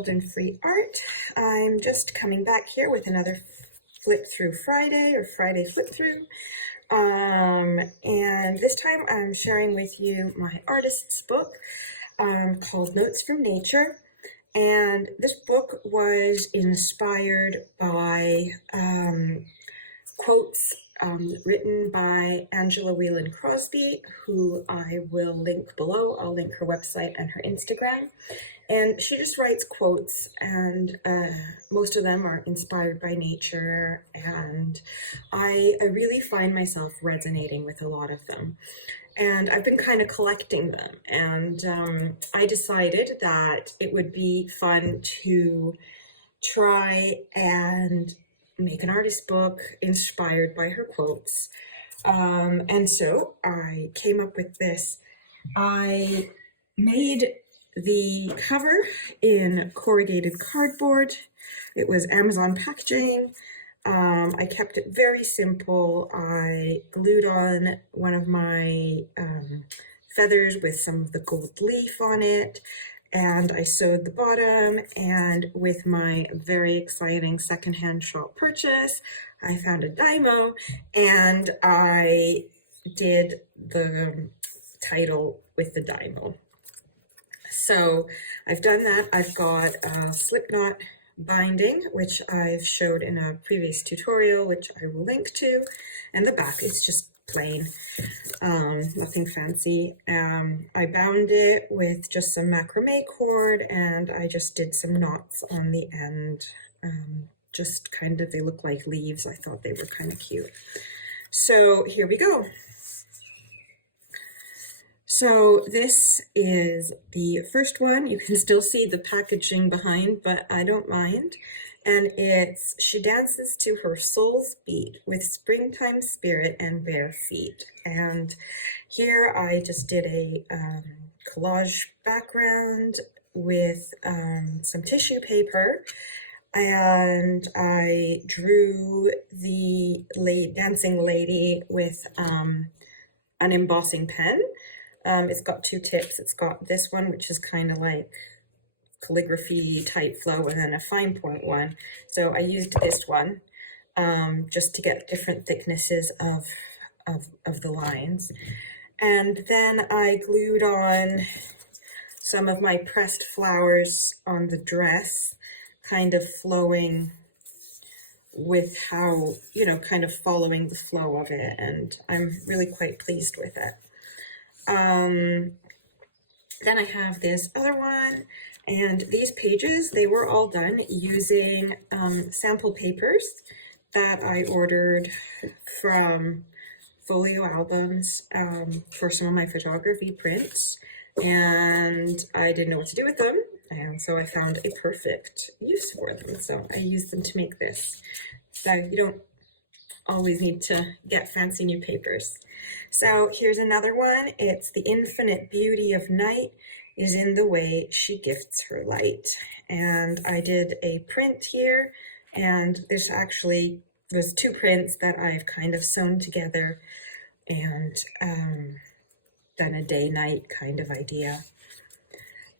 World in Free Art. I'm just coming back here with another Flip Through Friday or Friday Flip Through. And this time I'm sharing with you my artist's book called Notes from Nature. And this book was inspired by quotes written by Angela Weiland Crosby, who I will link below. I'll link her website and her Instagram. And she just writes quotes, and most of them are inspired by nature, and I really find myself resonating with a lot of them. And I've been kind of collecting them, and I decided that it would be fun to try and make an artist book inspired by her quotes. And so I came up with this. I made the cover in corrugated cardboard. It was Amazon packaging. I kept it very simple. I glued on one of my feathers with some of the gold leaf on it, and I sewed the bottom, and with my very exciting secondhand shop purchase, I found a dymo, and I did the title with the dymo. So I've done that. I've got a slip knot binding, which I've showed in a previous tutorial, which I will link to, and the back is just plain, nothing fancy. I bound it with just some macrame cord, and I just did some knots on the end, just kind of, they look like leaves. I thought they were kind of cute. So here we go. So this is the first one. You can still see the packaging behind, but I don't mind. And it's, she dances to her soul's beat with springtime spirit and bare feet. And here I just did a collage background with some tissue paper, and I drew the dancing lady with an embossing pen. It's got two tips. It's got this one, which is kind of like calligraphy type flow, and then a fine point one. So I used this one just to get different thicknesses of the lines. And then I glued on some of my pressed flowers on the dress, kind of flowing with how, you know, kind of following the flow of it. And I'm really quite pleased with it. Then I have this other one, and these pages, they were all done using sample papers that I ordered from folio albums for some of my photography prints, and I didn't know what to do with them, and so I found a perfect use for them. So I used them to make this. So you don't always need to get fancy new papers. So here's another one. It's the infinite beauty of night is in the way she gifts her light. And I did a print here, and there's two prints that I've kind of sewn together and done a day-night kind of idea.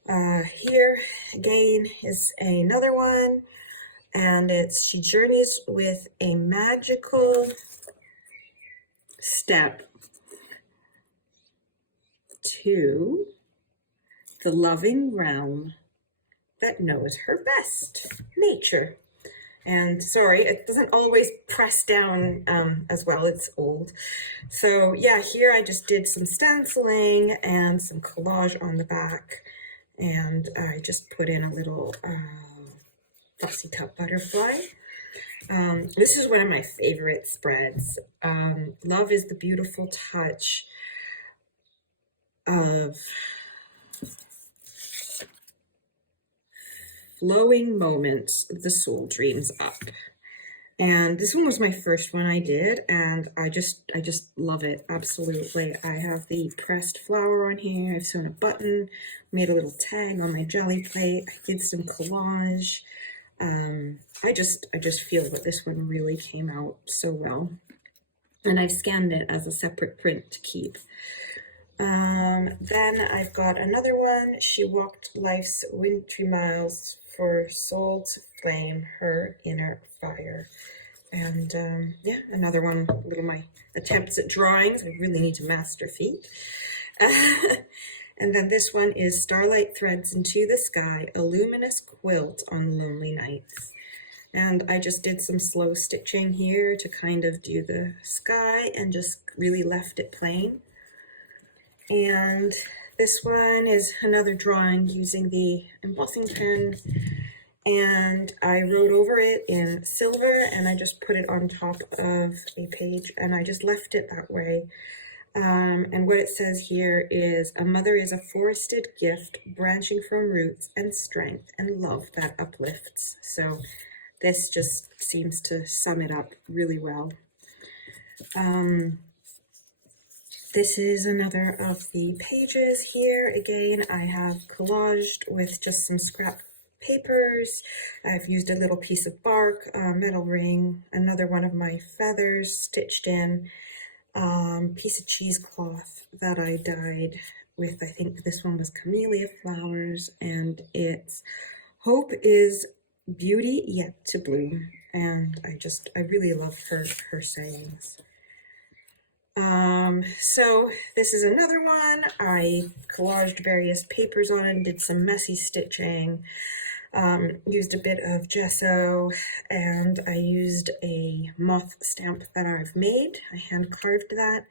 Here again is another one, and it's she journeys with a magical step to the loving realm that knows her best, nature. And sorry, it doesn't always press down as well, it's old. So yeah, here I just did some stenciling and some collage on the back, and I just put in a little fussy cut butterfly. This is one of my favorite spreads. Love is the beautiful touch of flowing moments the soul dreams up. And this one was my first one I did, and I just love it, absolutely. I have the pressed flower on here. I've sewn a button, made a little tag on my jelly plate. I did some collage. I just feel that this one really came out so well. And I've scanned it as a separate print to keep. Then I've got another one. She walked life's wintry miles for soul to flame her inner fire. And yeah, another one, little my attempts at drawings. I really need to master feet. And then this one is Starlight Threads into the Sky, a luminous quilt on lonely nights. And I just did some slow stitching here to kind of do the sky and just really left it plain. And this one is another drawing using the embossing pen, and I wrote over it in silver and I just put it on top of a page and I just left it that way. And what it says here is, a mother is a forested gift branching from roots and strength and love that uplifts. So this just seems to sum it up really well. This is another of the pages here. Again, I have collaged with just some scrap papers. I've used a little piece of bark, a metal ring, another one of my feathers stitched in, piece of cheesecloth that I dyed with, I think this one was camellia flowers, and it's hope is beauty yet to bloom. And I really love her sayings. So this is another one. I collaged various papers on it, did some messy stitching, used a bit of gesso, and I used a moth stamp that I've made. I hand carved that,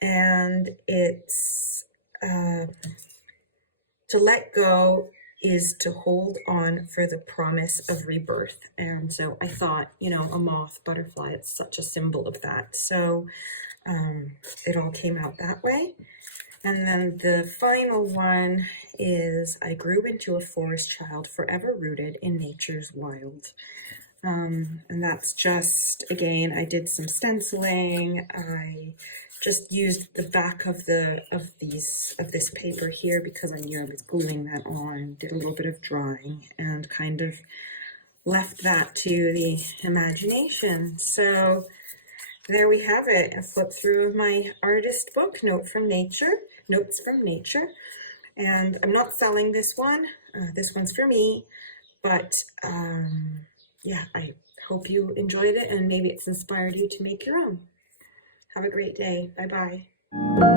and it's to let go is to hold on for the promise of rebirth. And so I thought, you know, a moth, butterfly, it's such a symbol of that. So it all came out that way. And then the final one is, I grew into a forest child, forever rooted in nature's wild. And that's just, again, I did some stenciling. I just used the back of this paper here because I knew I was gluing that on, did a little bit of drawing and kind of left that to the imagination. So there we have it, a flip through of my artist book, Notes from Nature. And I'm not selling this one. This one's for me, but yeah, I hope you enjoyed it and maybe it's inspired you to make your own. Have a great day. Bye-bye.